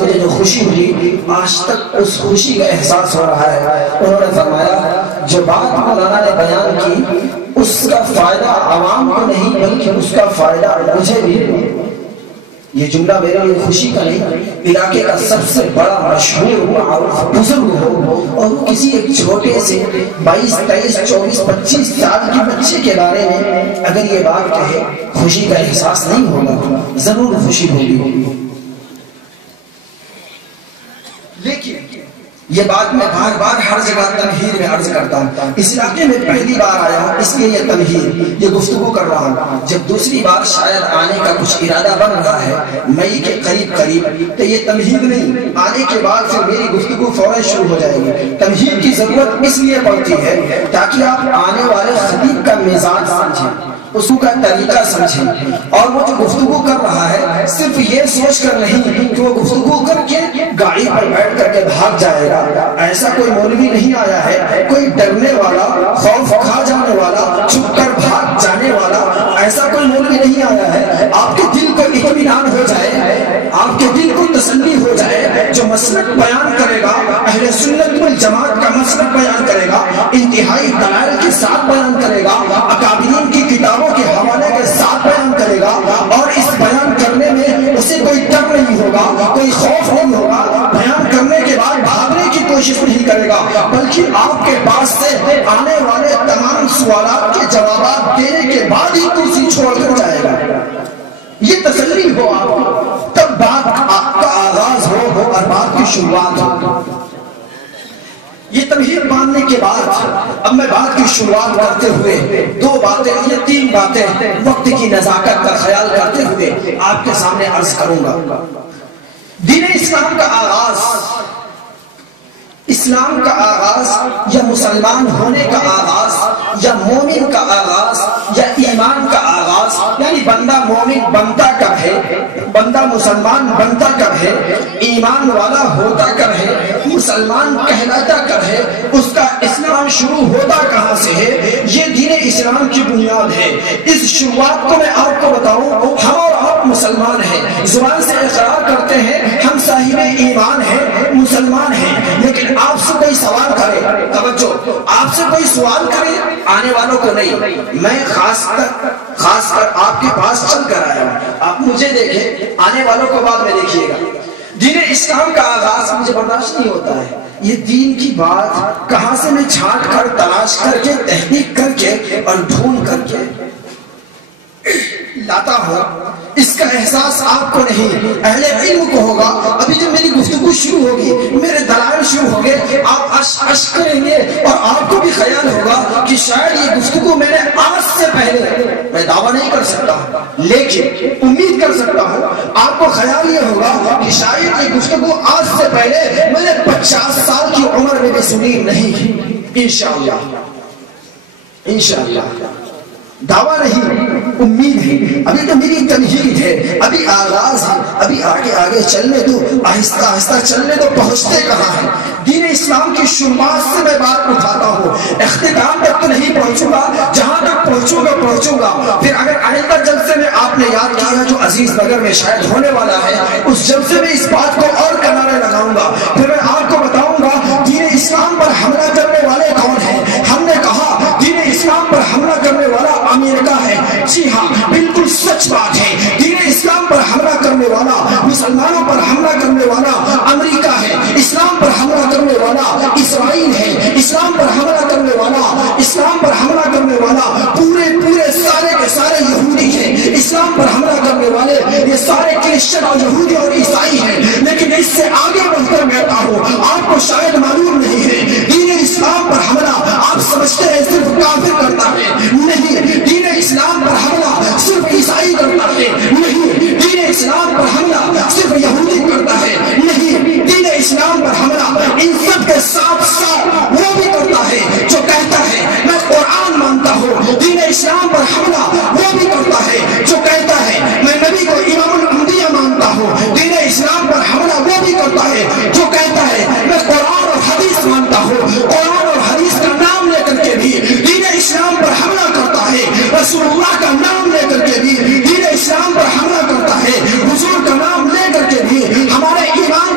مجھے جو خوشی ہوئی آج تک اس خوشی کا احساس ہو رہا ہے۔ انہوں نے فرمایا جو بات مولانا نے بیان کی اس کا فائدہ عوام کو نہیں بلکہ اس کا فائدہ مجھے بھی۔ یہ جملہ میرے لیے خوشی کا نہیں، علاقے کا سب سے بڑا مشہور معروف بزرگ ہو اور وہ کسی ایک چھوٹے سے 22 23 24 25 سال کے بچے کے بارے میں اگر یہ بات کہے خوشی کا احساس نہیں ہوگا، ضرور خوشی ہوگی۔ لیکن یہ بات میں بار بار ہر جگہ تمہید میں عرض کرتا ہوں، اس علاقے میں پہلی بار آیا ہوں اس لیے یہ تمہید، یہ گفتگو کر رہا ہوں۔ جب دوسری بار شاید آنے کا کچھ ارادہ بن رہا ہے مئی کے قریب تو یہ تمہید نہیں، آنے کے بعد پھر میری گفتگو فوراً شروع ہو جائے گی۔ تمہید کی ضرورت اس لیے پڑتی ہے تاکہ آپ آنے والے خطیب کا مزاج سمجھیں، اس کا طریقہ سمجھیں، اور وہ جو گفتگو کر رہا ہے صرف یہ سوچ کر نہیں کہ وہ گفتگو کر کے گاڑی پر بیٹھ کر کے بھاگ جائے گا۔ ایسا کوئی مولوی نہیں آیا ہے، کوئی ڈرنے والا، خوف کھا جانے والا، چھپ کر بھاگ جانے والا ایسا کوئی مولوی نہیں آیا ہے۔ آپ کے دل کو اطمینان ہو جائے، آپ کے دل کو تسلی ہو جائے، جو مسلک بیان کرے گا اہل سنت والجماعت کا مسلک بیان کرے گا، انتہائی دلائل کے ساتھ بیان کرے گا، اکابرین کی کتابوں کے حوالے کے ساتھ بیان کرے گا، اور اس بیان کرنے میں اسے کوئی ڈر نہیں ہوگا، کوئی خوف نہیں ہوگا، بیان کرنے کے بعد بھاگنے کی کوشش نہیں کرے گا، بلکہ آپ کے پاس سے آنے والے تمام سوالات کے جوابات دینے کے بعد ہی کرسی چھوڑ کر جائے گا۔ یہ تسلی ہو آپ کو، تب بات آپ کا آغاز ہو اور بات کی شروعات ہو۔ یہ تمہید باندھنے کے بعد اب میں بات کی شروعات کرتے ہوئے دو باتیں یا تین باتیں وقت کی نزاکت کا خیال کرتے ہوئے آپ کے سامنے عرض کروں گا۔ دین اسلام کا آغاز، اسلام کا آغاز یا مسلمان ہونے کا آغاز یا مومن کا آغاز یا ایمان کا آغاز، یعنی بندہ مومن بنتا کب ہے، بندہ مسلمان بنتا کب ہے، ایمان والا ہوتا کب ہے، مسلمان کہلاتا کب ہے، اس کا اسلام شروع ہوتا کہاں سے ہے، یہ دین اسلام کی بنیاد ہے۔ اس شروعات کو میں آپ کو بتاؤں، ہم اور آپ مسلمان ہیں، زبان سے اقرار کرتے ہیں ہم صاحب ایمان ہیں، مسلمان ہیں، لیکن آپ سے کوئی سوال کرے، توجہ، آپ سے کوئی سوال کرے آنے والوں کو نہیں، میں خاص کر آپ کے پاس چل کر آیا ہوں، آپ مجھے دیکھیں، آنے والوں کو بعد میں دیکھیے گا۔ دین اسلام کا آغاز مجھے برداشت نہیں ہوتا ہے، یہ دین کی بات کہاں سے میں چھانٹ کر تلاش کر کے تحقیق کر کے اور ڈھونڈ کر کے لاتا ہوں، اس کا احساس آپ کو نہیں اہل علم کو ہوگا۔ ابھی جب میری گفتگو شروع ہوگی، میرے دلائل شروع ہوں گے، آپ اش کریں گے اور آپ کو بھی خیال ہوگا کہ شاید یہ گفتگو میں نے آج سے پہلے، میں دعویٰ نہیں کر سکتا لیکن امید کر سکتا ہوں آپ کو خیال یہ ہوگا کہ شاید یہ گفتگو آج سے پہلے میں نے 50 سال کی عمر میں بھی سنی نہیں۔ انشاءاللہ دعویٰ نہیں، امید ہے، ابھی تو میری تمہید ہے، ابھی آغاز ہے، ابھی آگے چلنے دو، آہستہ آہستہ چلنے دو، پہنچتے کہاں ہیں۔ دین اسلام کی شروعات سے میں بات اٹھاتا ہوں، اختتام تک تو نہیں پہنچوں گا، جہاں تک پہنچوں گا، پھر اگر آئندہ جلسے میں آپ نے یاد کیا جو عزیز نگر میں شاید ہونے والا ہے، اس جلسے میں اس بات کو اور کنارے لگاؤں گا، پھر میں آپ کو بتاؤں گا دین اسلام پر حملہ کرنے والے کون ہیں۔ ہم نے کہا دین اسلام پر حملہ کرنے والا امریکہ ہے، جی ہاں بالکل سچ بات ہے، دین اسلام پر حملہ کرنے والا، مسلمانوں پر حملہ کرنے والا امریکہ ہے، اسلام پر حملہ کرنے والا اسرائیل ہے، اسلام پر حملہ کرنے والا پورے سارے کے سارے یہودی ہیں، اسلام پر حملہ کرنے والے یہ سارے کرسچن اور یہودی اور عیسائی ہیں۔ لیکن اس سے آگے بڑھ کر کہتا ہوں، آپ کو شاید معلوم نہیں ہے دین اسلام پر حملہ آپ سمجھتے ہیں صرف کافر کرتا ہے، نہیں، دین اسلام پر حملہ صرف عیسائی کرتا ہے، نہیں، دین اسلام پر حملہ صرف یہودی کرتا ہے، نہیں، دین اسلام پر حملہ ان سب کے ساتھ وہ بھی کرتا ہے جو کہتا ہے میں قرآن مانتا ہوں، دین اسلام پر حملہ وہ بھی کرتا ہے جو کہتا ہے میں نبی کو امام الانبیاء مانتا ہوں، دین اسلام پر حملہ وہ بھی کرتا ہے جو کہتا ہے میں قرآن اور حدیث مانتا ہوں، قرآن اور حدیث کا نام لے کر کے بھی دین اسلام پر حملہ کرتا ہے، رسول اللہ کا نام لے کر کے بھی دین اسلام پر حملہ کرتا ہے، حضور کا نام لے کر کے بھی ہمارے ایمان